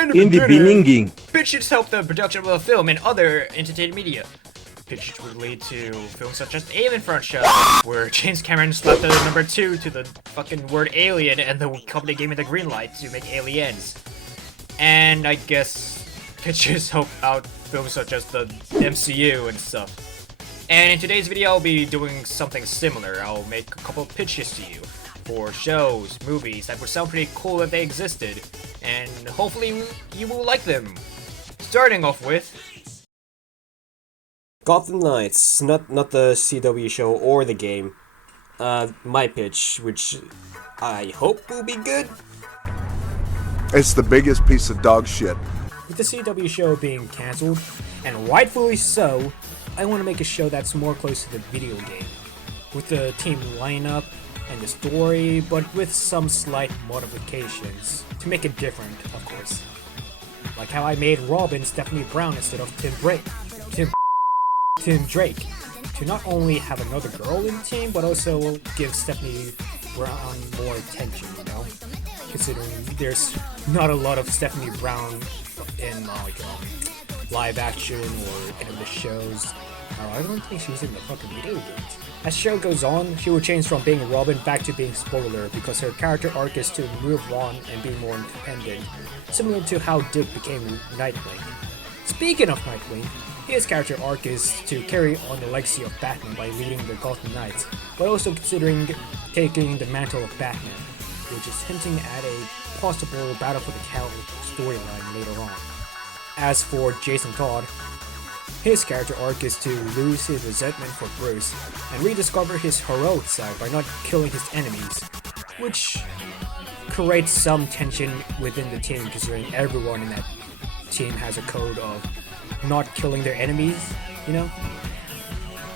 In the beginning. pitches help the production of a film and other entertainment media. Pitches would lead to films such as Alien franchise, where James Cameron slapped the number 2 to the fucking word alien and the company gave me the green light to make Aliens. And I guess pitches help out films such as the MCU and stuff. And in today's video, I'll be doing something similar. I'll make a couple of pitches to you for shows, movies that would sound pretty cool if they existed, and hopefully you will like them. Starting off with Gotham Knights, not the CW show or the game. My pitch, which I hope will be good. It's the biggest piece of dog shit. With the CW show being cancelled, and rightfully so, I want to make a show that's more close to the video game. With the team lineup and the story, but with some slight modifications to make it different, of course. Like how I made Robin Stephanie Brown instead of Tim Drake. To not only have another girl in the team, but also give Stephanie Brown more attention, you know? Considering there's not a lot of Stephanie Brown in live action or any of the shows. I don't think she's in the fucking video games. As the show goes on, she will change from being Robin back to being Spoiler because her character arc is to move on and be more independent, similar to how Dick became Nightwing. Speaking of Nightwing, his character arc is to carry on the legacy of Batman by leading the Gotham Knights, but also considering taking the mantle of Batman, which is hinting at a possible Battle for the Cowl storyline later on. As for Jason Todd, his character arc is to lose his resentment for Bruce and rediscover his heroic side by not killing his enemies, which creates some tension within the team considering everyone in that team has a code of not killing their enemies, you know?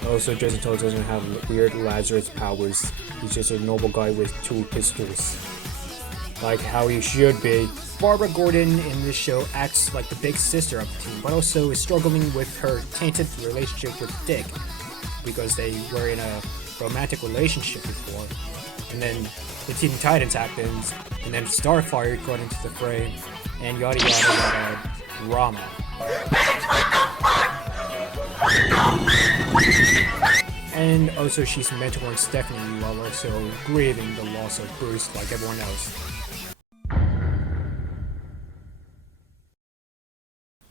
Also, Jason Todd doesn't have weird Lazarus powers. He's just a normal guy with 2 pistols. Like how he should be. Barbara Gordon in this show acts like the big sister of the team, but also is struggling with her tainted relationship with Dick, because they were in a romantic relationship before. And then the Teen Titans happens, and then Starfire got into the fray, and yada yada yada drama. And also she's mentoring Stephanie while also grieving the loss of Bruce like everyone else.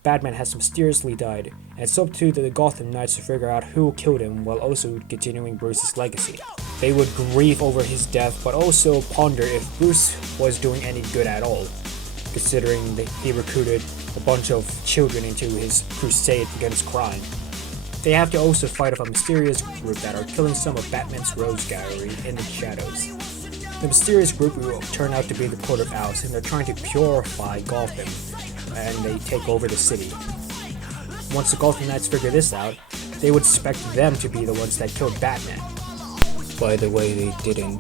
Batman has mysteriously died, and it's up to the Gotham Knights to figure out who killed him while also continuing Bruce's legacy. They would grieve over his death, but also ponder if Bruce was doing any good at all, considering that he recruited a bunch of children into his crusade against crime. They have to also fight off a mysterious group that are killing some of Batman's Rogues Gallery in the shadows. The mysterious group will turn out to be the Court of Owls, and they're trying to purify Gotham, and they take over the city. Once the Gotham Knights figure this out, they would suspect them to be the ones that killed Batman. By the way, they didn't.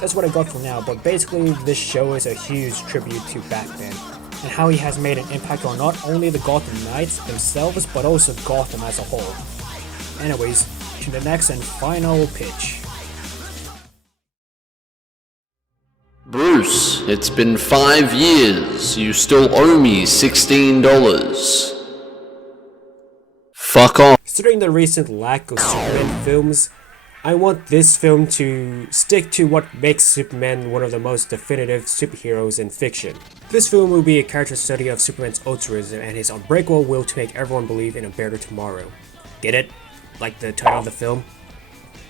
That's what I got for now, but basically this show is a huge tribute to Batman, and how he has made an impact on not only the Gotham Knights themselves, but also Gotham as a whole. Anyways, to the next and final pitch. Bruce, it's been 5 years. You still owe me $16. Fuck off. Considering the recent lack of Superman films, I want this film to stick to what makes Superman one of the most definitive superheroes in fiction. This film will be a character study of Superman's altruism and his unbreakable will to make everyone believe in a better tomorrow. Get it? Like the title of the film?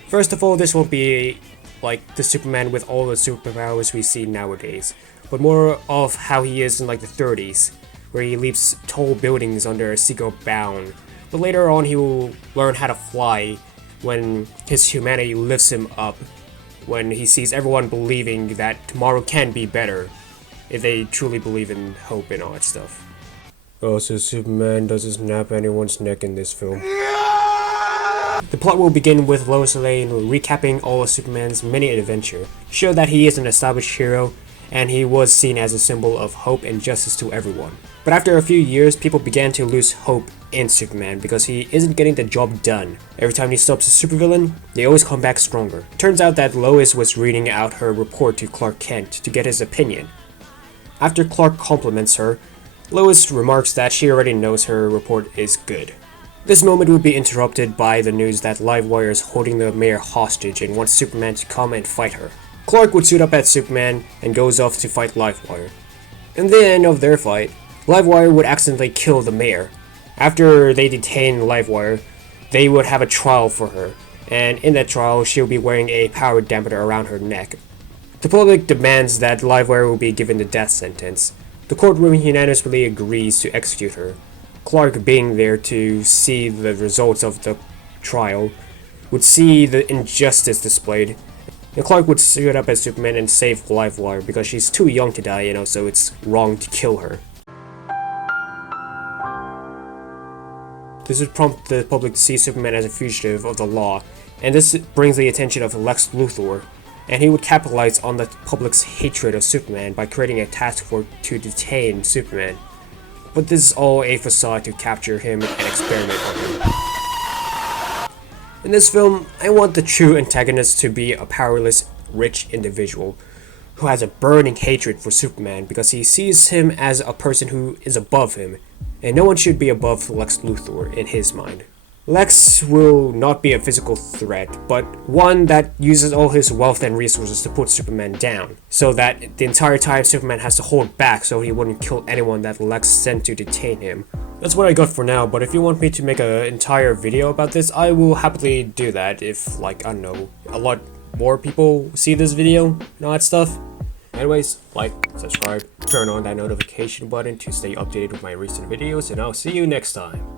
First of all, this won't be like the Superman with all the superpowers we see nowadays, but more of how he is in like the 30s, where he leaps tall buildings under a seagull bound, but later on he will learn how to fly when his humanity lifts him up, when he sees everyone believing that tomorrow can be better, if they truly believe in hope and all that stuff. Also, Superman doesn't snap anyone's neck in this film. The plot will begin with Lois Lane recapping all of Superman's many adventure, show that he is an established hero, and he was seen as a symbol of hope and justice to everyone. But after a few years, people began to lose hope in Superman because he isn't getting the job done. Every time he stops a supervillain, they always come back stronger. Turns out that Lois was reading out her report to Clark Kent to get his opinion. After Clark compliments her, Lois remarks that she already knows her report is good. This moment would be interrupted by the news that Livewire is holding the mayor hostage and wants Superman to come and fight her. Clark would suit up as Superman and goes off to fight Livewire. In the end of their fight, Livewire would accidentally kill the mayor. After they detain Livewire, they would have a trial for her, and in that trial, she'll be wearing a power dampener around her neck. The public demands that Livewire will be given the death sentence. The courtroom unanimously agrees to execute her. Clark, being there to see the results of the trial, would see the injustice displayed, and Clark would suit up as Superman and save Livewire because she's too young to die, and also it's wrong to kill her. This would prompt the public to see Superman as a fugitive of the law, and this brings the attention of Lex Luthor, and he would capitalize on the public's hatred of Superman by creating a task force to detain Superman. But this is all a facade to capture him and experiment on him. In this film, I want the true antagonist to be a powerless, rich individual who has a burning hatred for Superman because he sees him as a person who is above him, and no one should be above Lex Luthor in his mind. Lex will not be a physical threat, but one that uses all his wealth and resources to put Superman down, so that the entire time Superman has to hold back so he wouldn't kill anyone that Lex sent to detain him. That's what I got for now, but if you want me to make an entire video about this, I will happily do that if, like, I don't know, a lot more people see this video and all that stuff. Anyways, like, subscribe, turn on that notification button to stay updated with my recent videos, and I'll see you next time.